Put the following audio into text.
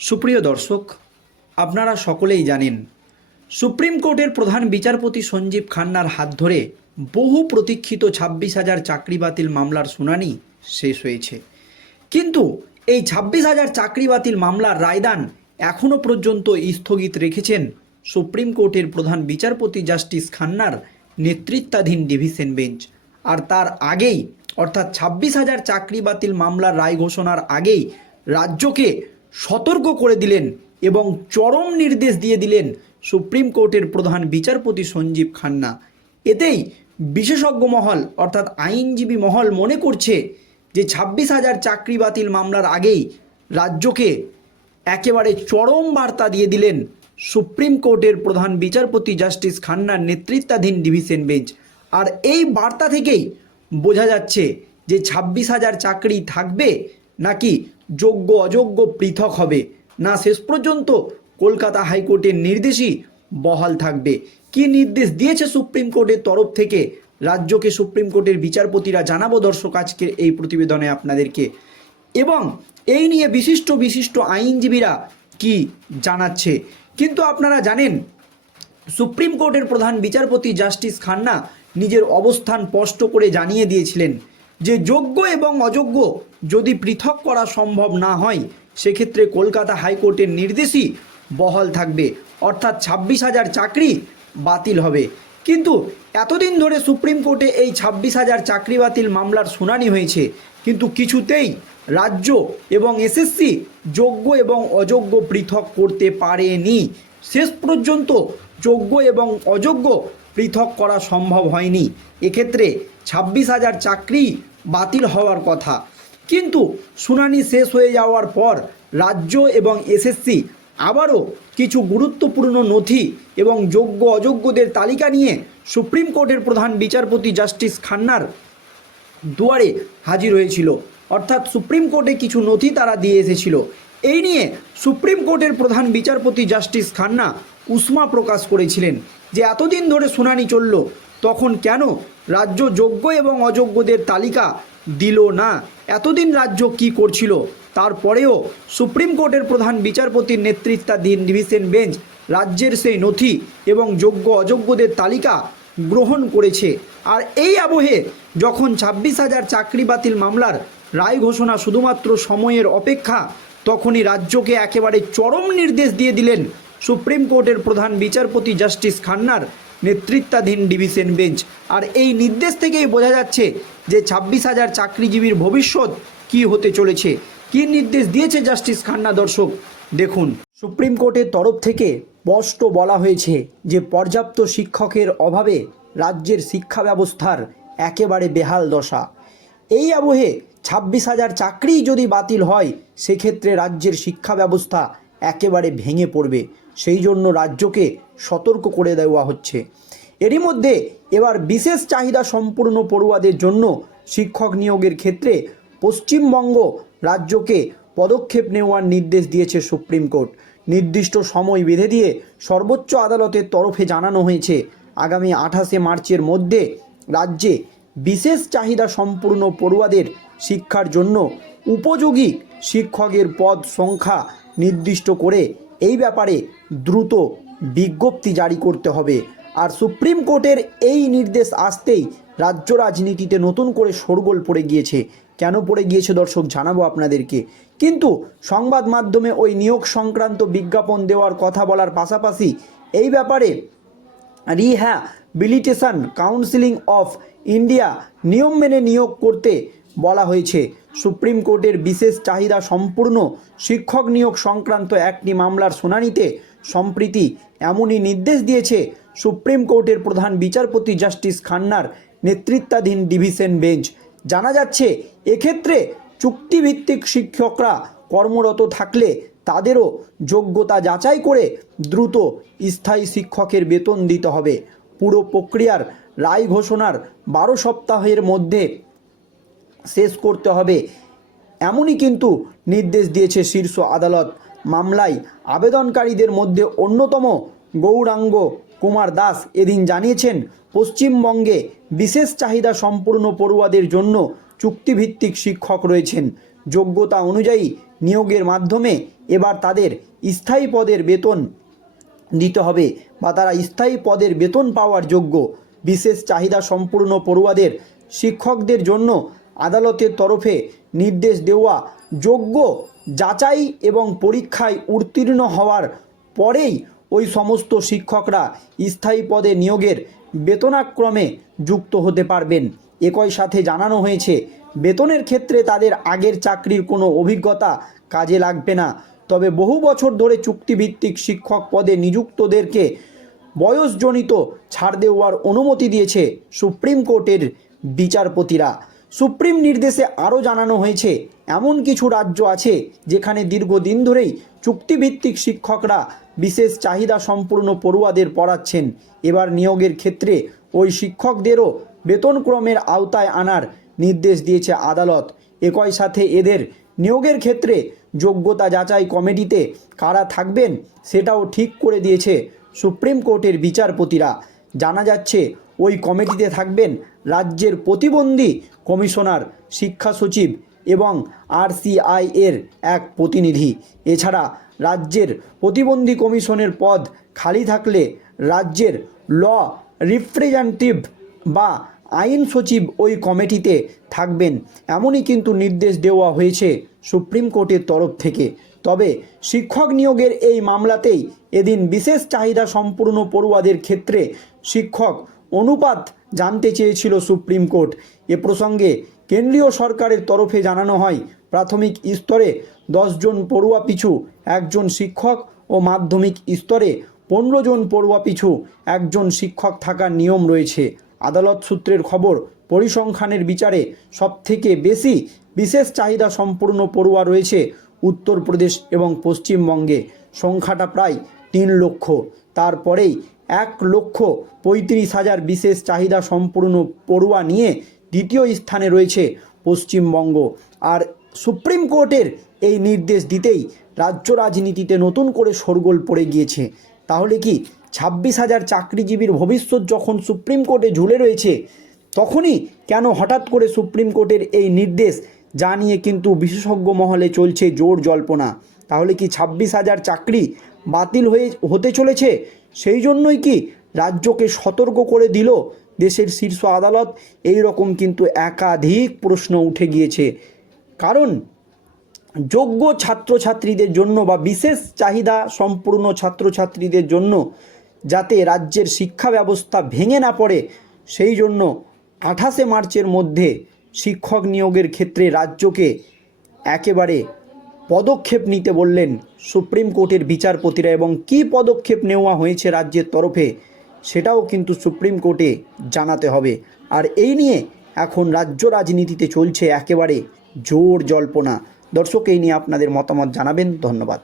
সুপ্রিয় দর্শক, আপনারা সকলেই জানেন, সুপ্রিম কোর্টের প্রধান বিচারপতি সঞ্জীব খান্নার হাত ধরে বহু প্রতীক্ষিত ছাব্বিশ হাজার চাকরি বাতিল মামলার শুনানি শেষ হয়েছে। কিন্তু এই ছাব্বিশ হাজার চাকরি বাতিল মামলার রায়দান এখনও পর্যন্ত স্থগিত রেখেছেন সুপ্রিম কোর্টের প্রধান বিচারপতি জাস্টিস খান্নার নেতৃত্বাধীন ডিভিশন বেঞ্চ। আর তার আগেই, অর্থাৎ ছাব্বিশ হাজার চাকরি বাতিল মামলার রায় ঘোষণার আগেই রাজ্যকে সতর্ক করে দিলেন এবং চরম নির্দেশ দিয়ে দিলেন সুপ্রিম কোর্টের প্রধান বিচারপতি সঞ্জীব খান্না। এতেই বিশেষজ্ঞ মহল, অর্থাৎ আইনজীবী মহল মনে করছে যে ছাব্বিশ হাজার চাকরি বাতিল মামলার আগেই রাজ্যকে একেবারে চরম বার্তা দিয়ে দিলেন সুপ্রিম কোর্টের প্রধান বিচারপতি জাস্টিস খান্নার নেতৃত্বাধীন ডিভিশন বেঞ্চ। আর এই বার্তা থেকেই বোঝা যাচ্ছে যে ছাব্বিশ হাজার চাকরি থাকবে নাকি যোগ্য অযোগ্য পৃথক হবে। না, শেষ পর্যন্ত কলকাতা হাইকোর্টের নির্দেশই বহাল থাকবে। কি নির্দেশ দিয়েছে সুপ্রিম কোর্টের তরফ থেকে? রাজ্যকে সুপ্রিম কোর্টের বিচারপতিরা জানাব দর্শক আজকের এই প্রতিবেদনে আপনাদেরকে। এবং এই নিয়ে বিশিষ্ট বিশিষ্ট আইনজীবীরা কি জানাচ্ছে? কিন্তু আপনারা জানেন, সুপ্রিম কোর্টের প্রধান বিচারপতি জাস্টিস খান্না নিজের অবস্থান স্পষ্ট করে জানিয়ে দিয়েছিলেন। যে যোগ্য এবং অযোগ্য যদি পৃথক করা সম্ভব না হয়, সেক্ষেত্রে কলকাতা হাইকোর্টের নির্দেশই বহাল থাকবে। অর্থাৎ ছাব্বিশ হাজার চাকরি বাতিল হবে। কিন্তু এতদিন ধরে সুপ্রিম কোর্টে এই ছাব্বিশ হাজার চাকরি বাতিল মামলার শুনানি হয়েছে। কিন্তু কিছুতেই রাজ্য এবং এসএসসি যোগ্য এবং অযোগ্য পৃথক করতে পারেনি। শেষ পর্যন্ত যোগ্য এবং অযোগ্য পৃথক করা সম্ভব হয়নি। এক্ষেত্রে ছাব্বিশ হাজার চাকরি বাতিল হওয়ার কথা। কিন্তু শুনানি শেষ হয়ে যাওয়ার পর রাজ্য এবং এসএসসি আবারও কিছু গুরুত্বপূর্ণ নথি এবং যোগ্য অযোগ্যদের তালিকা নিয়ে সুপ্রিম কোর্টের প্রধান বিচারপতি জাস্টিস খান্নার দুয়ারে হাজির হয়েছিল। অর্থাৎ সুপ্রিম কোর্টে কিছু নথি তারা দিয়ে এসেছিল। এই নিয়ে সুপ্রিম কোর্টের প্রধান বিচারপতি জাস্টিস খান্না উষ্মা প্রকাশ করেছিলেন যে, এতদিন ধরে শুনানি চলল তখন কেন রাজ্য যোগ্য এবং অযোগ্যদের তালিকা দিল না? এতদিন রাজ্য কি করছিল? তারপরেও সুপ্রিম কোর্টের প্রধান বিচারপতির নেতৃত্বাধীন ডিভিশন বেঞ্চ রাজ্যের সেই নথি এবং যোগ্য অযোগ্যদের তালিকা গ্রহণ করেছে। আর এই আবহে যখন ছাব্বিশ হাজার চাকরি বাতিল মামলার রায় ঘোষণা শুধুমাত্র সময়ের অপেক্ষা, তখনই রাজ্যকে একেবারে চরম নির্দেশ দিয়ে দিলেন সুপ্রিম কোর্টের প্রধান বিচারপতি জাস্টিস খান্নার নেতৃত্বাধীন ডিভিশন বেঞ্চ। আর এই নির্দেশ থেকেই বোঝা যাচ্ছে যে ছাব্বিশ হাজার চাকরিজীবীর ভবিষ্যৎ কি হতে চলেছে। কি নির্দেশ দিয়েছে জাস্টিস খান্না দর্শক? দেখুন। সুপ্রিম কোর্টের তরফ থেকে স্পষ্ট বলা হয়েছে যে পর্যাপ্ত শিক্ষকের অভাবে রাজ্যের শিক্ষা ব্যবস্থার একেবারে বেহাল দশা। এই আবহে ছাব্বিশ হাজার চাকরি যদি বাতিল হয়, সেক্ষেত্রে রাজ্যের শিক্ষা ব্যবস্থা একেবারে ভেঙে পড়বে। সেই জন্য রাজ্যকে সতর্ক করে দেওয়া হচ্ছে। এরই মধ্যে এবার বিশেষ চাহিদা সম্পূর্ণ পড়ুয়াদের জন্য শিক্ষক নিয়োগের ক্ষেত্রে পশ্চিমবঙ্গ রাজ্যকে পদক্ষেপ নেওয়ার নির্দেশ দিয়েছে সুপ্রিম কোর্ট। নির্দিষ্ট সময় বেঁধে দিয়ে সর্বোচ্চ আদালতের তরফে জানানো হয়েছে, আগামী আঠাশে মার্চের মধ্যে রাজ্যে বিশেষ চাহিদা সম্পূর্ণ পড়ুয়াদের শিক্ষার জন্য উপযোগী শিক্ষকের পদ সংখ্যা নির্দিষ্ট করে এই ব্যাপারে দ্রুত বিজ্ঞপ্তি জারি করতে হবে। আর সুপ্রিম কোর্টের এই নির্দেশ আসতেই রাজ্য রাজনীতিতে নতুন করে শোরগোল পড়ে গিয়েছে। কেন পড়ে গিয়েছে দর্শক জানাব আপনাদেরকে। কিন্তু সংবাদ মাধ্যমে ওই নিয়োগ সংক্রান্ত বিজ্ঞাপন দেওয়ার কথা বলার পাশাপাশি এই ব্যাপারে রিহ্যাবিলিটেশন কাউন্সিলিং অফ ইন্ডিয়া নিয়ম মেনে নিয়োগ করতে বলা হয়েছে, সুপ্রিম কোর্টের বিশেষ চাহিদা সম্পূর্ণ শিক্ষক নিয়োগ সংক্রান্ত একটি মামলার শুনানিতে সম্প্রীতি এমনই নির্দেশ দিয়েছে সুপ্রিম কোর্টের প্রধান বিচারপতি জাস্টিস খান্নার নেতৃত্বাধীন ডিভিশন বেঞ্চ। জানা যাচ্ছে, এক্ষেত্রে চুক্তিভিত্তিক শিক্ষকরা কর্মরত থাকলে তাদেরও যোগ্যতা যাচাই করে দ্রুত স্থায়ী শিক্ষকের বেতন দিতে হবে। পুরো প্রক্রিয়ার রায় ঘোষণার বারো সপ্তাহের মধ্যে শেষ করতে হবে। এমনই কিন্তু নির্দেশ দিয়েছে শীর্ষ আদালত। মামলায় আবেদনকারীদের মধ্যে অন্যতম গৌরাঙ্গ কুমার দাস এদিন জানিয়েছেন, পশ্চিমবঙ্গে বিশেষ চাহিদা সম্পূর্ণ পড়ুয়াদের জন্য চুক্তিভিত্তিক শিক্ষক রয়েছেন। যোগ্যতা অনুযায়ী নিয়োগের মাধ্যমে এবার তাদের স্থায়ী পদের বেতন দিতে হবে বা তারা স্থায়ী পদের বেতন পাওয়ার যোগ্য। বিশেষ চাহিদা সম্পূর্ণ পড়ুয়াদের শিক্ষকদের জন্য আদালতের তরফে নির্দেশ দেওয়া যোগ্য যাচাই এবং পরীক্ষায় উত্তীর্ণ হওয়ার পরেই ওই সমস্ত শিক্ষকরা স্থায়ী পদে নিয়োগের বেতনাক্রমে যুক্ত হতে পারবেন। একই সাথে জানানো হয়েছে, বেতনের ক্ষেত্রে তাদের আগের চাকরির কোনো অভিজ্ঞতা কাজে লাগবে না। তবে বহু বছর ধরে চুক্তিভিত্তিক শিক্ষক পদে নিযুক্তদেরকে বয়সজনিত ছাড় দেওয়ার অনুমতি দিয়েছে সুপ্রিম কোর্টের বিচারপতিরা। সুপ্রিম নির্দেশে আরও জানানো হয়েছে, এমন কিছু রাজ্য আছে যেখানে দীর্ঘদিন ধরেই চুক্তিভিত্তিক শিক্ষকরা বিশেষ চাহিদা সম্পূর্ণ পড়ুয়াদের পড়াচ্ছেন। এবার নিয়োগের ক্ষেত্রে ওই শিক্ষকদেরও বেতনক্রমের আওতায় আনার নির্দেশ দিয়েছে আদালত। একই সাথে এদের নিয়োগের ক্ষেত্রে যোগ্যতা যাচাই কমিটিতে কারা থাকবেন সেটাও ঠিক করে দিয়েছে সুপ্রিম কোর্টের বিচারপতিরা। জানা যাচ্ছে, ওই কমিটিতে থাকবেন রাজ্যের প্রতিবন্ধী কমিশনার, শিক্ষা সচিব এবং আরসিআই এর এক প্রতিনিধি। এছাড়া রাজ্যের প্রতিবন্ধী কমিশনের পদ খালি থাকলে রাজ্যের ল রিপ্রেজেন্টেটিভ বা আইন সচিব ওই কমিটিতে থাকবেন, এমনই কিন্তু নির্দেশ দেওয়া হয়েছে সুপ্রিম কোর্টের তরফ থেকে। তবে শিক্ষক নিয়োগের এই মামলাতেই এদিন বিশেষ চাহিদা সম্পূর্ণ পড়ুয়াদের ক্ষেত্রে শিক্ষক অনুপাত জানতে চেয়েছিল সুপ্রিম কোর্ট। এ প্রসঙ্গে কেন্দ্রীয় সরকারের তরফে জানানো হয়, প্রাথমিক স্তরে দশজন পড়ুয়া পিছু একজন শিক্ষক ও মাধ্যমিক স্তরে পনেরো জন পড়ুয়া পিছু একজন শিক্ষক থাকার নিয়ম রয়েছে। আদালত সূত্রের খবর, পরিসংখ্যানের বিচারে সবথেকে বেশি বিশেষ চাহিদা সম্পূর্ণ পড়ুয়া রয়েছে উত্তরপ্রদেশ এবং পশ্চিমবঙ্গে। সংখ্যাটা প্রায় তিন লক্ষ। তারপরেই এক লক্ষ পঁয়ত্রিশ হাজার বিশেষ চাহিদা সম্পূর্ণ পড়ুয়া নিয়ে দ্বিতীয় স্থানে রয়েছে পশ্চিমবঙ্গ। আর সুপ্রিম কোর্টের এই নির্দেশ দিতেই রাজ্য রাজনীতিতে নতুন করে শোরগোল পড়ে গিয়েছে। তাহলে কি ছাব্বিশ হাজার চাকরিজীবীর ভবিষ্যৎ যখন সুপ্রিম কোর্টে ঝুলে রয়েছে, তখনই কেন হঠাৎ করে সুপ্রিম কোর্টের এই নির্দেশ যা নিয়ে কিন্তু বিশেষজ্ঞ মহলে চলছে জোর জল্পনা? তাহলে কি ছাব্বিশ হাজার চাকরি বাতিল হয়ে, হতে চলেছে? সেই জন্যই কি রাজ্যকে সতর্ক করে দিল দেশের শীর্ষ আদালত? এই রকম কিন্তু একাধিক প্রশ্ন উঠে গিয়েছে। কারণ যোগ্য ছাত্রছাত্রীদের জন্য বা বিশেষ চাহিদা সম্পূর্ণ ছাত্রছাত্রীদের জন্য যাতে রাজ্যের শিক্ষা ব্যবস্থা ভেঙে না পড়ে, সেই জন্য আঠাশে মার্চের মধ্যে শিক্ষক নিয়োগের ক্ষেত্রে রাজ্যকে একেবারে পদক্ষেপ নিতে বললেন সুপ্রিম কোর্টের বিচারপতিরা এবং কি পদক্ষেপ নেওয়া হয়েছে রাজ্যের তরফে সেটাও কিন্তু সুপ্রিম কোর্টে জানাতে হবে। আর এই নিয়ে এখন রাজ্য রাজনীতিতে চলছে একেবারে জোর জল্পনা। দর্শক, এই নিয়ে আপনাদের মতামত জানাবেন। ধন্যবাদ।